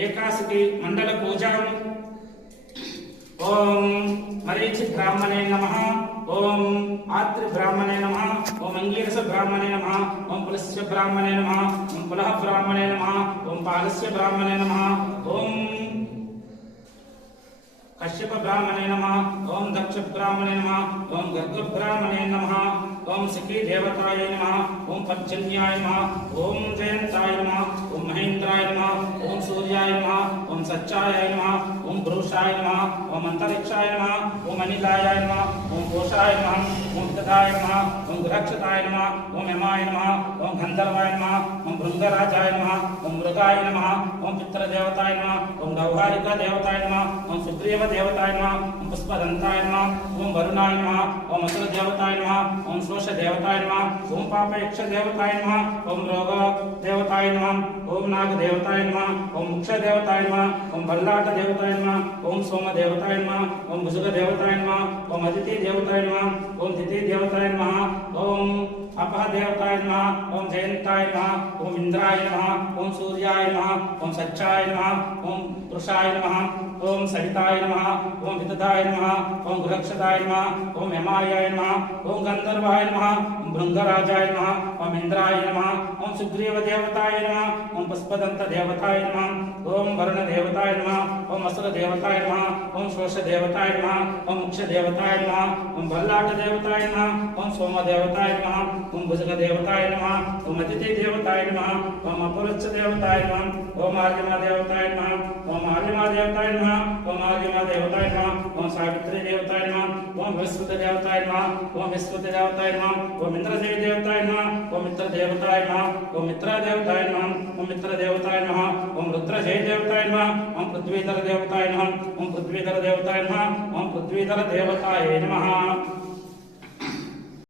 ఏకాశికి మండల పూజాం ఓం మరీచి బ్రాహ్మణే నమ ఓం ఆత్రి బ్రాహ్మణే నమ ఓం అంగీరస బ్రాహ్మణే నమ ఓం పులస్య బ్రాహ్మణే నమ ఓం పులః బ్రాహ్మణే నమ ఓం పాలస్య బ్రాహ్మణే నమ ఓం కశ్యప బ్రాహ్మణే నమ ఓం దక్ష బ్రాహ్మణే నమ ఓం గర్గ బ్రాహ్మణే నమ ఓం సఖీ దేవతాయ నమ ఓం పర్జన్యాయ నమ ఓం జయంతాయ నమ సూర్యాయ నమ ఓం సత్యాయ నమ ఓం పురుషాయ నమ ఓం అంతరిక్షాయ నమ ఓం అనిలాయ నమ ఓం కోశాయ నమ ఓం గదాయ నమ ఓం గురక్షతాయ నమ ఓం యమాయ నమ ఓం గంధర్వాయ నమ ఓం భృంగరాజాయ నమ ఓం మృగాయ నమ ఓం పితృదేవతాయ నమ ఓం గౌహారిక దేవతాయ నమ ఓం సుగ్రీవ దేవతాయ నమ ఓం పుష్పదంతాయ నమ ఓం వరుణాయ నమ ఓం అసుర దేవతాయ నమ ఓం శోష దేవతాయ నమ ఓం పాపయక్ష దేవతాయ నమ ఓం రోగ దేవతాయ నమ ఓం నాగ దేవతాయ నమ ఓం ముక్ష దేవతాయ నమ ఓం బల్లాట దేవతాయ నమ ఓం సోమ దేవతాయ నమ ఓం భుజుగ దేవతాయ నమ ఓం అతిథి దేవతాయ నమ ఓం తిథి దేవతాయ నమ ఓం అపహ దేవతాయ నమ ఓం జయంతాయ నమ ఓం ఇంద్రాయ నమ ఓం సూర్యాయ నమ ఓం సత్యాయ నమ ఓం పురుషాయ నమ ఓం సవితాయ నమ ఓం విదదాయ నమ ఓం గురక్షదాయ నమ ఓం యమాయ నమ ఓం గంధర్వాయ నమ ఓం భృంగరాజాయ నమ ఓం ఇంద్రాయ నమ ఓం సుగ్రీవ దేవతాయ నమ ఓం పుష్పదంత దేవతాయ నమ ఓం వరుణ దేవతాయ నమ ఓం అసుర దేవతాయ నమ ఓం శోష దేవతాయ నమ ఓం ముక్ష దేవతాయ నమ ఓం బల్లాట దేవతాయ నమ ఓం సోమ దేవతాయ నమ ఓం భుజగ దేవతాయ నమ ఓం అతిథి దేవతాయ నమ ఓం అపురుచ్చ దేవతాయ నమ ఓం ఆర్యమా దేవతాయ నమ ఓం ఆర్యమా దేవతాయ నమ ఓం ఆర్యమా దేవతాయ నమ ఓం సావిత్రి దేవతాయ నమ ఓం విశ్వత దేవతాయ నమ ఓం విశ్వత దేవతాయ నమ ఓం ఇంద్రదేవి దేవతాయ నమ ఓం మిత్ర దేవతాయ నమ ఓం మిత్ర దేవతాయ నమ ఓం మిత్ర దేవతాయ నమ ఓం రుద్రజయ దేవతాయ నమ ఓం పృథ్వీధర దేవతాయ నమ ఓం పృథ్వీధర దేవతాయ నమ ఓం పృథ్వీధర దేవతాయ నమ